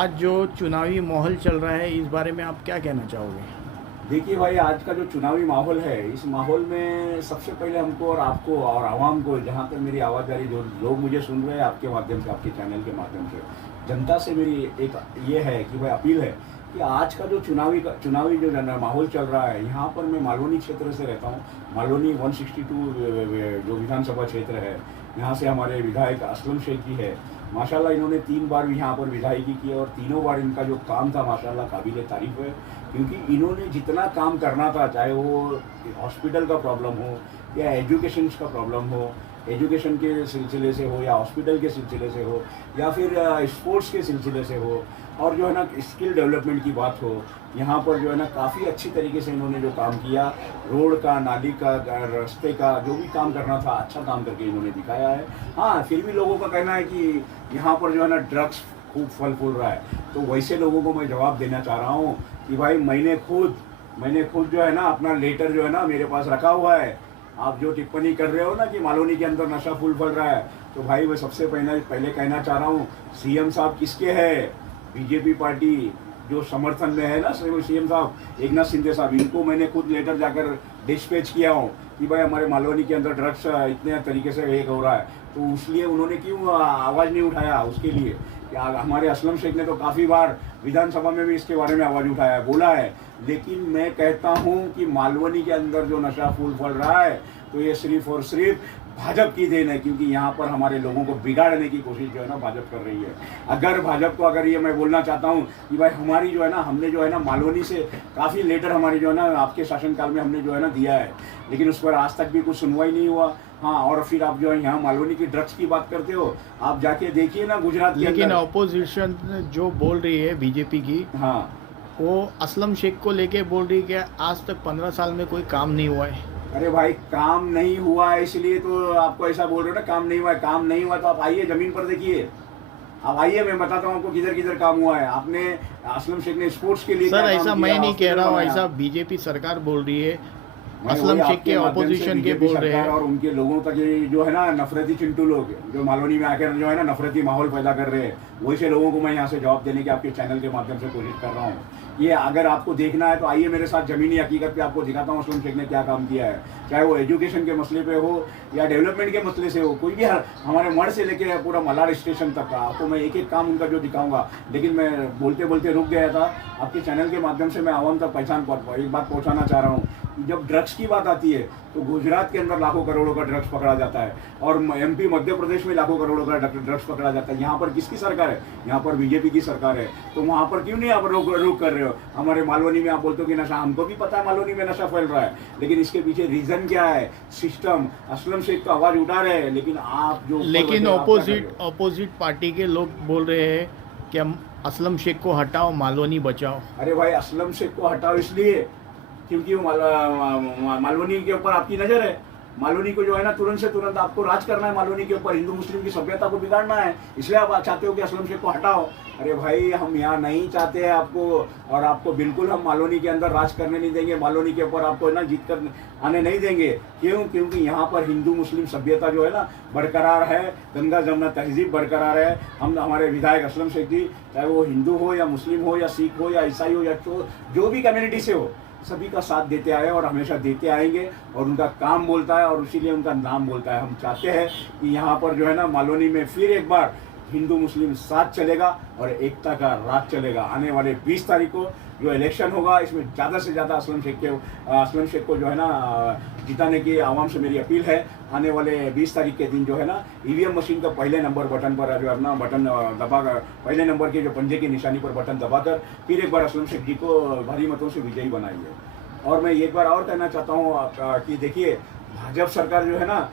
आज जो चुनावी माहौल चल रहा है इस बारे में आप क्या कहना चाहोगे? देखिए भाई, आज का जो चुनावी माहौल है, इस माहौल में सबसे पहले हमको और आपको और आवाम को, जहाँ तक मेरी आवाज़ जा रही, जो लोग मुझे सुन रहे हैं आपके माध्यम से, आपके चैनल के माध्यम से, जनता से मेरी एक ये है कि भाई अपील है कि आज का जो चुनावी जो माहौल चल रहा है, यहाँ पर मैं मालवनी क्षेत्र से रहता हूँ। मालवनी 162 जो विधानसभा क्षेत्र है, यहाँ से हमारे विधायक असलम शेख जी है। माशाल्लाह इन्होंने 3 बार यहाँ पर विधायकी की और तीनों बार इनका जो काम था माशाल्लाह काबिल तारीफ है। क्योंकि इन्होंने जितना काम करना था, चाहे वो हॉस्पिटल का प्रॉब्लम हो या एजुकेशन का प्रॉब्लम हो, एजुकेशन के सिलसिले से हो या हॉस्पिटल के सिलसिले से हो या फिर स्पोर्ट्स के सिलसिले से हो, और जो है ना स्किल डेवलपमेंट की बात हो, यहाँ पर जो है ना काफ़ी अच्छी तरीके से इन्होंने जो काम किया, रोड का, नाली का, रास्ते का, जो भी काम करना था अच्छा काम करके इन्होंने दिखाया है। हाँ, फिर भी लोगों का कहना है कि यहाँ पर जो है ना ड्रग्स खूब फल फूल रहा है। तो वैसे लोगों को मैं जवाब देना चाह रहा हूँ कि भाई मैंने खुद जो है ना अपना लेटर जो है ना मेरे पास रखा हुआ है। आप जो टिप्पणी कर रहे हो ना कि मालवनी के अंदर नशा फूल फल रहा है, तो भाई मैं सबसे पहले कहना चाह रहा हूँ, सीएम साहब किसके है? बीजेपी पार्टी जो समर्थन में है ना, सीएम साहब एकनाथ शिंदे साहब, इनको मैंने खुद लेटर जाकर डिस्पैच किया हूँ कि भाई हमारे मालवनी के अंदर ड्रग्स इतने तरीके से एक हो रहा है। तो इसलिए उन्होंने क्यों आवाज़ नहीं उठाया उसके लिए? हमारे असलम शेख ने तो काफ़ी बार विधानसभा में भी इसके बारे में आवाज़ उठाया है, बोला है। लेकिन मैं कहता हूं कि मालवनी के अंदर जो नशा फूल फल रहा है, तो ये सिर्फ और सिर्फ भाजपा की देन है। क्योंकि यहाँ पर हमारे लोगों को बिगाड़ने की कोशिश जो है ना भाजपा कर रही है। अगर भाजपा को, अगर ये मैं बोलना चाहता हूँ कि भाई हमारी जो है ना, हमने जो है ना मालवनी से काफ़ी लेटर हमारी जो है ना आपके शासनकाल में हमने जो है ना दिया है, लेकिन उस पर आज तक भी कुछ सुनवाई नहीं हुआ। हाँ, और फिर आप जो है यहाँ मालवनी की ड्रग्स की बात करते हो, आप जाके देखिए ना गुजरात के लेकिन अंदर। अपोजिशन जो बोल रही है बीजेपी की, हाँ, वो असलम शेख को लेके बोल रही है कि आज तक 15 साल में कोई काम नहीं हुआ है। अरे भाई, काम नहीं हुआ है इसलिए तो आपको ऐसा बोल रहे हो ना, काम नहीं हुआ है। काम नहीं हुआ तो आप आइए ज़मीन पर देखिए, आप आइए, मैं बताता हूँ आपको किधर किधर काम हुआ है। आपने असलम शेख ने स्पोर्ट्स के लिए सर क्या ऐसा काम मैं किया, नहीं कह रहा हूँ, हॉस्पिटल ऐसा बनाया। बीजेपी सरकार बोल रही है, मैं वही असलम शेख आपके के माध्यम से ऑपोजिशन के बीजेपी बोल रहे सरकार हैं। और उनके लोगों तक ये जो है ना नफरती चिंटू लोग जो मालवनी में आकर जो है ना नफरती माहौल पैदा कर रहे हैं, वैसे लोगों को मैं यहाँ से जवाब देने की आपके चैनल के माध्यम से कोशिश कर रहा हूँ। ये अगर आपको देखना है तो आइए मेरे साथ, ज़मीनी हकीकत पे आपको दिखाता हूँ असलम शेख ने क्या काम किया है। चाहे वो एजुकेशन के मसले पे हो या डेवलपमेंट के मसले से हो, कोई भी हमारे मठ से लेके पूरा मलाड स्टेशन तक का आपको मैं एक एक काम उनका जो दिखाऊंगा। लेकिन मैं बोलते बोलते रुक गया था। आपके चैनल के माध्यम से मैं आवाम तक एक बात पहुँचाना चाह रहा हूँ। जब ड्रग्स की बात आती है तो गुजरात के अंदर लाखों करोड़ों का ड्रग्स पकड़ा जाता है, और एमपी मध्य प्रदेश में लाखों करोड़ों का ड्रग्स पकड़ा जाता है। यहाँ पर किसकी सरकार है? यहाँ पर बीजेपी की सरकार है। तो वहाँ पर क्यों नहीं आप रोक कर रहे हो? हमारे मालवनी में आप बोलते हो कि नशा, हमको भी पता है मालवनी में नशा फैल रहा है, लेकिन इसके पीछे रीजन क्या है? सिस्टम। असलम शेख का आवाज़ उठा रहे हैं, लेकिन आप जो लेकिन अपोजिट पार्टी के लोग बोल रहे हैं कि हम असलम शेख को हटाओ, मालवनी बचाओ। अरे भाई, असलम शेख को हटाओ इसलिए क्योंकि वो मालवनी के ऊपर आपकी नज़र है। मालवनी को जो है ना तुरंत से तुरंत आपको राज करना है, मालवनी के ऊपर हिंदू मुस्लिम की सभ्यता को बिगाड़ना है, इसलिए आप चाहते हो कि असलम शेख को हटाओ। अरे भाई, हम यहाँ नहीं चाहते हैं आपको, और आपको बिल्कुल हम मालवनी के अंदर राज करने नहीं देंगे। मालवनी के ऊपर आपको ना जीत कर आने नहीं देंगे। क्यों? क्योंकि यहाँ पर हिंदू मुस्लिम सभ्यता जो है ना बरकरार है, गंगा जमुना तहजीब बरकरार है। हम, हमारे विधायक असलम शेख जी, चाहे वो हिंदू हो या मुस्लिम हो या सिख हो या ईसाई हो या जो भी कम्युनिटी से हो, सभी का साथ देते आए और हमेशा देते आएंगे। और उनका काम बोलता है और इसीलिए उनका नाम बोलता है। हम चाहते हैं कि यहाँ पर जो है ना मालवनी में फिर एक बार हिंदू मुस्लिम साथ चलेगा और एकता का राज चलेगा। आने वाले 20 तारीख को जो इलेक्शन होगा, इसमें ज़्यादा से ज़्यादा असलम शेख को जो है ना जिताने की आवाम से मेरी अपील है। आने वाले 20 तारीख के दिन जो है ना ईवीएम मशीन का पहले नंबर बटन पर जो अपना बटन दबाकर, पहले नंबर के जो पंजे की निशानी पर बटन दबाकर फिर एक बार असलम शेख जी को भारी मतों से विजयी बनाइए। और मैं एक बार और कहना चाहता हूँ कि देखिए, भाजपा सरकार जो है ना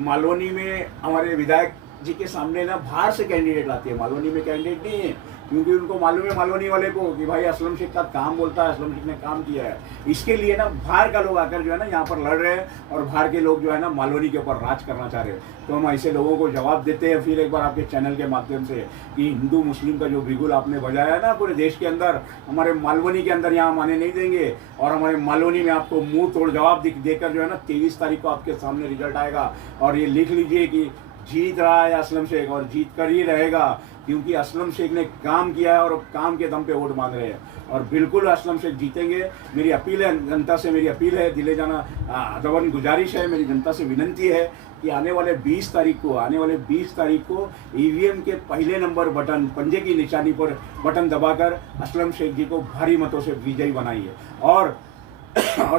मालवनी में हमारे विधायक जी के सामने ना बाहर से कैंडिडेट लाती है, मालवनी में कैंडिडेट नहीं है। क्योंकि उनको मालूम है मालवनी वाले को कि भाई असलम शेख का काम बोलता है, असलम शेख ने काम किया है। इसके लिए ना बाहर का लोग आकर जो है ना यहाँ पर लड़ रहे हैं, और बाहर के लोग जो है ना मालवनी के ऊपर राज करना चाह रहे हैं। तो हम ऐसे लोगों को जवाब देते हैं फिर एक बार आपके चैनल के माध्यम से कि हिंदू मुस्लिम का जो बिगुल आपने बजाया है ना पूरे देश के अंदर, हमारे मालवनी के अंदर यहाँ माने नहीं देंगे। और हमारे मालवनी में आपको मुंह तोड़ जवाब देकर जो है ना 23 तारीख को आपके सामने रिजल्ट आएगा। और ये लिख लीजिए कि जीत रहा है असलम शेख और जीत कर ही रहेगा। क्योंकि असलम शेख ने काम किया है और काम के दम पे वोट मांग रहे हैं और बिल्कुल असलम शेख जीतेंगे। मेरी अपील है जनता से, मेरी अपील है, दिले जाना अदवन गुजारिश है, मेरी जनता से विनंती है कि आने वाले 20 तारीख को ईवीएम के पहले नंबर बटन, पंजे की निशानी पर बटन दबाकर असलम शेख जी को भारी मतों से विजयी बनाइए। और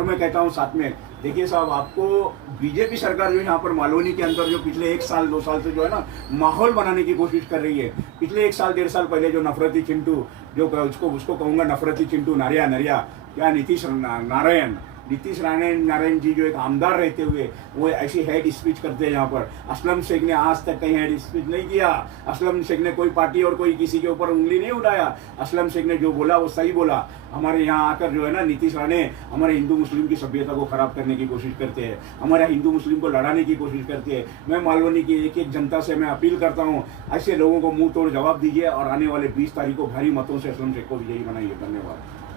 मैं कहता हूँ साथ में, देखिए साहब, आपको बीजेपी सरकार जो यहाँ पर मालोनी के अंदर जो पिछले 1 साल 2 साल से जो है ना माहौल बनाने की कोशिश कर रही है, पिछले 1 साल 1.5 साल पहले जो नफरती चिंटू, जो उसको कहूँगा नफरती चिंटू नरिया क्या नीतीश नारायण जी जो एक आमदार रहते हुए वो ऐसी हेड स्पीच करते हैं यहाँ पर। असलम शेख ने आज तक कहीं हेड स्पीच नहीं किया। असलम शेख ने कोई पार्टी और कोई किसी के ऊपर उंगली नहीं उठाया। असलम शेख ने जो बोला वो सही बोला। हमारे यहाँ आकर जो है ना नीतीश राणे हमारे हिंदू मुस्लिम की सभ्यता को खराब करने की कोशिश करते हैं, हमारे हिंदू मुस्लिम को लड़ाने की कोशिश करते हैं। मैं मालवनी की एक जनता से मैं अपील करता हूँ, ऐसे लोगों को मुंह तोड़ जवाब दीजिए और आने वाले 20 तारीख को भारी मतों से असलम शेख को विजयी बनाइए। धन्यवाद।